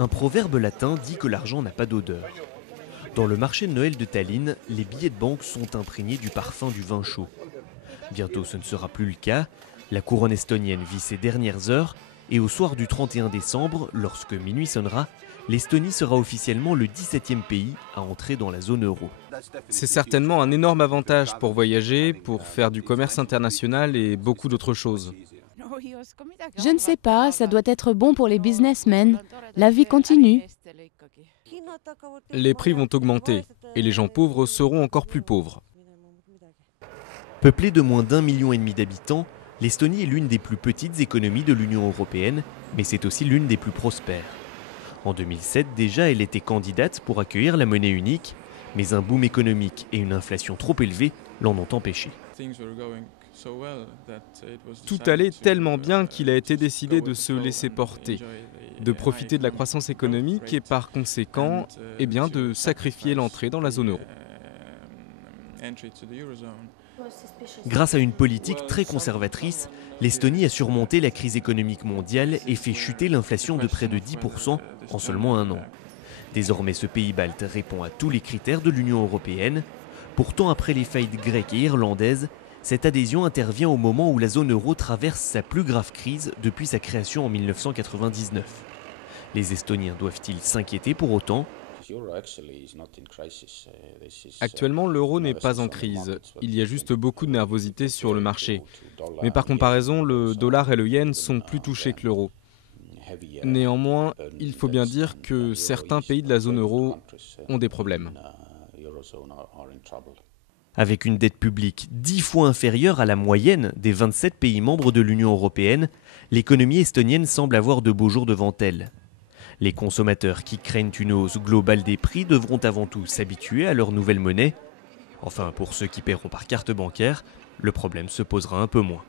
Un proverbe latin dit que l'argent n'a pas d'odeur. Dans le marché de Noël de Tallinn, les billets de banque sont imprégnés du parfum du vin chaud. Bientôt ce ne sera plus le cas. La couronne estonienne vit ses dernières heures et au soir du 31 décembre, lorsque minuit sonnera, l'Estonie sera officiellement le 17e pays à entrer dans la zone euro. C'est certainement un énorme avantage pour voyager, pour faire du commerce international et beaucoup d'autres choses. Je ne sais pas, ça doit être bon pour les businessmen. La vie continue. Les prix vont augmenter et les gens pauvres seront encore plus pauvres. Peuplée de moins d'1,5 million d'habitants, l'Estonie est l'une des plus petites économies de l'Union européenne, mais c'est aussi l'une des plus prospères. En 2007 déjà, elle était candidate pour accueillir la monnaie unique, mais un boom économique et une inflation trop élevée l'en ont empêché. Tout allait tellement bien qu'il a été décidé de se laisser porter, de profiter de la croissance économique et par conséquent, de sacrifier l'entrée dans la zone euro. Grâce à une politique très conservatrice, l'Estonie a surmonté la crise économique mondiale et fait chuter l'inflation de près de 10% en seulement un an. Désormais, ce pays balte répond à tous les critères de l'Union européenne. Pourtant, après les faillites grecques et irlandaises, cette adhésion intervient au moment où la zone euro traverse sa plus grave crise depuis sa création en 1999. Les Estoniens doivent-ils s'inquiéter pour autant ? Actuellement, l'euro n'est pas en crise. Il y a juste beaucoup de nervosité sur le marché. Mais par comparaison, le dollar et le yen sont plus touchés que l'euro. Néanmoins, il faut bien dire que certains pays de la zone euro ont des problèmes. Avec une dette publique 10 fois inférieure à la moyenne des 27 pays membres de l'Union européenne, l'économie estonienne semble avoir de beaux jours devant elle. Les consommateurs qui craignent une hausse globale des prix devront avant tout s'habituer à leur nouvelle monnaie. Enfin, pour ceux qui paieront par carte bancaire, le problème se posera un peu moins.